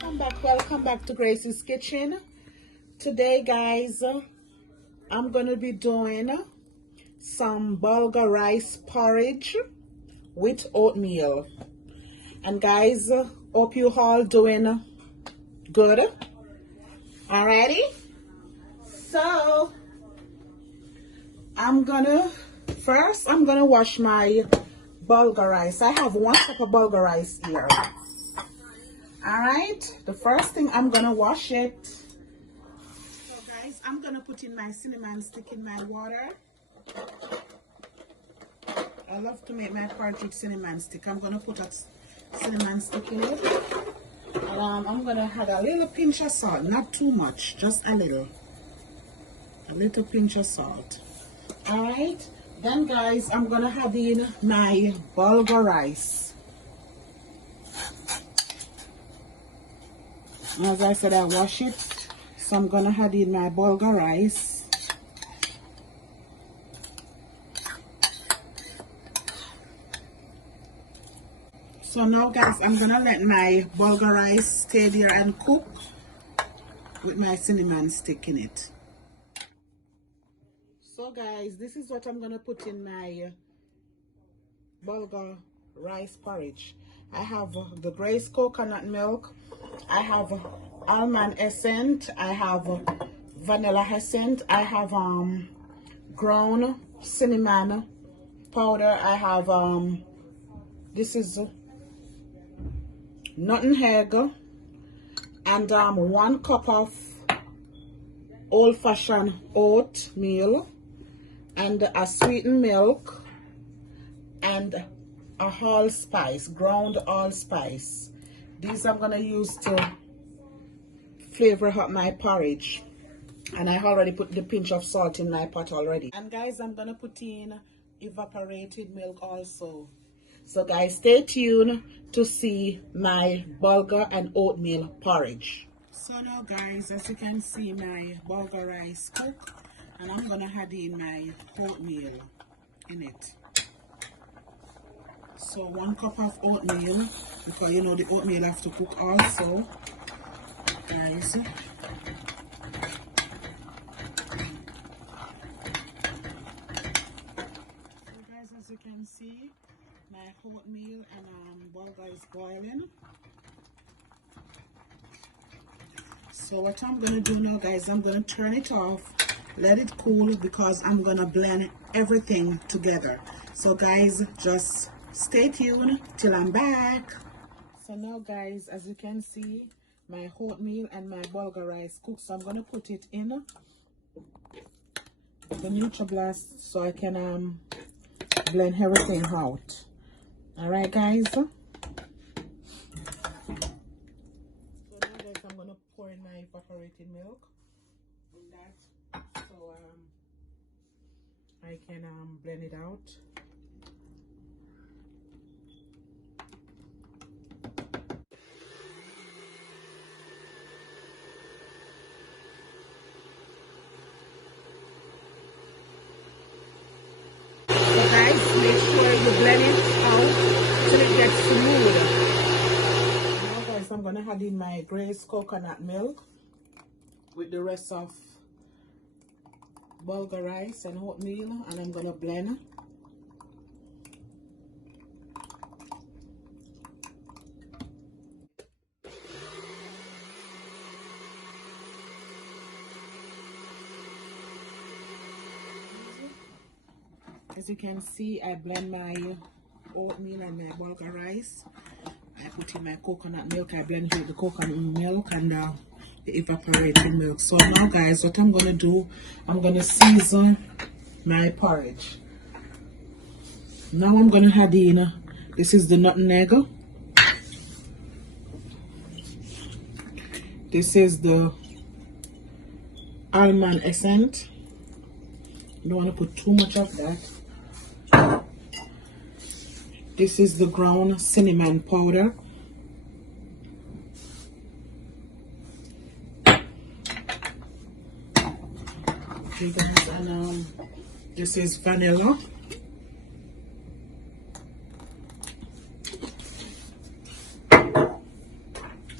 Welcome back to Grace's Kitchen. Today, guys, I'm gonna be doing some bulgur rice porridge with oatmeal. And guys, hope you all doing good. Alrighty, so I'm gonna wash my bulgur rice. I have 1 cup of bulgur rice here. All right, the first thing, I'm gonna wash it. So guys, I'm gonna put in my cinnamon stick in my water. I love to make my porridge with cinnamon stick. I'm gonna put a cinnamon stick in it. And I'm gonna add a little pinch of salt, not too much, just a little pinch of salt. All right, then guys, I'm gonna add in my bulgur rice. As I said, I wash it, so I'm gonna add in my bulgur rice. So now guys, I'm gonna let my bulgur rice stay there and cook with my cinnamon stick in it. So guys, this is what I'm gonna put in my bulgur rice porridge. I have the Grace coconut milk, I have Almond Essence, I have Vanilla Essence, I have ground cinnamon powder, I have this is Nutmeg, and 1 cup of old-fashioned oatmeal, and a sweetened milk, and a allspice, ground allspice. These I'm gonna use to flavor up my porridge, and I already put the pinch of salt in my pot already. And guys, I'm gonna put in evaporated milk also. So guys, stay tuned to see my bulgur and oatmeal porridge. So now guys, as you can see, my bulgur rice cook, and I'm gonna add in my oatmeal in it. So 1 cup of oatmeal, because you know the oatmeal have to cook also, guys. So guys, as you can see, my oatmeal and bulgur is boiling. So what I'm gonna do now, guys, I'm gonna turn it off, let it cool, because I'm gonna blend everything together. So guys, just stay tuned till I'm back. So now guys, as you can see, my oatmeal and my bulgur rice cooked, so I'm gonna put it in the NutriBlast so I can blend everything out. All right guys, so now guys, I'm gonna pour in my evaporated milk in that, so I can blend it out. Make sure you blend it out till it gets smooth. Now guys, I'm gonna add in my Grace coconut milk with the rest of bulgur rice and oatmeal, and I'm gonna blend. As you can see, I blend my oatmeal and my bulgur rice. I put in my coconut milk. I blend with the coconut milk and the evaporated milk. So now guys, what I'm gonna do, I'm gonna season my porridge. Now I'm gonna add in, this is the nutmeg, this is the Almond Essence. You don't want to put too much of that. This is the ground cinnamon powder. Okay guys, and this is vanilla.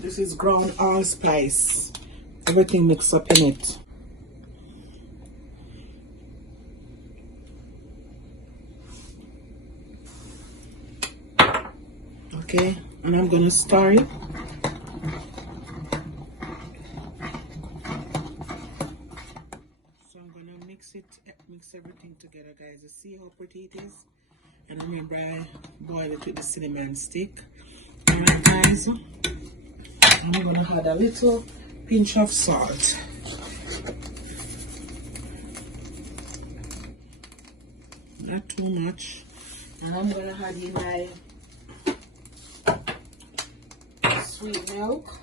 This This is ground allspice. Everything mixed up in it. Okay, and I'm gonna stir it. So I'm gonna mix everything together, guys. You see how pretty it is? And remember, I boil it with the cinnamon stick. Alright, guys, I'm gonna add a little pinch of salt. Not too much. And I'm gonna add in my sweet milk.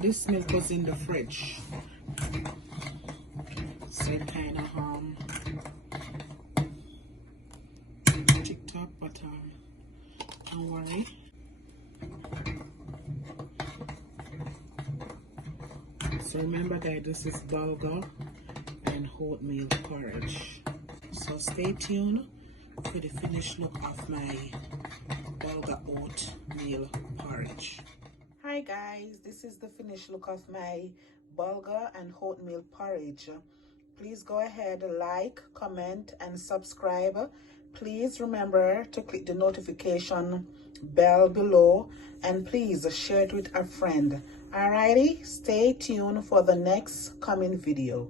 This milk was in the fridge, so it kind of ticked up, but don't worry. So remember, guys, this is bulgur and oatmeal porridge. So stay tuned for the finished look of my bulgur oatmeal porridge. Hi guys, this is the finished look of my bulgur and oatmeal porridge. Please go ahead, like, comment, and subscribe. Please remember to click the notification bell below, and please share it with a friend. Alrighty, stay tuned for the next coming video.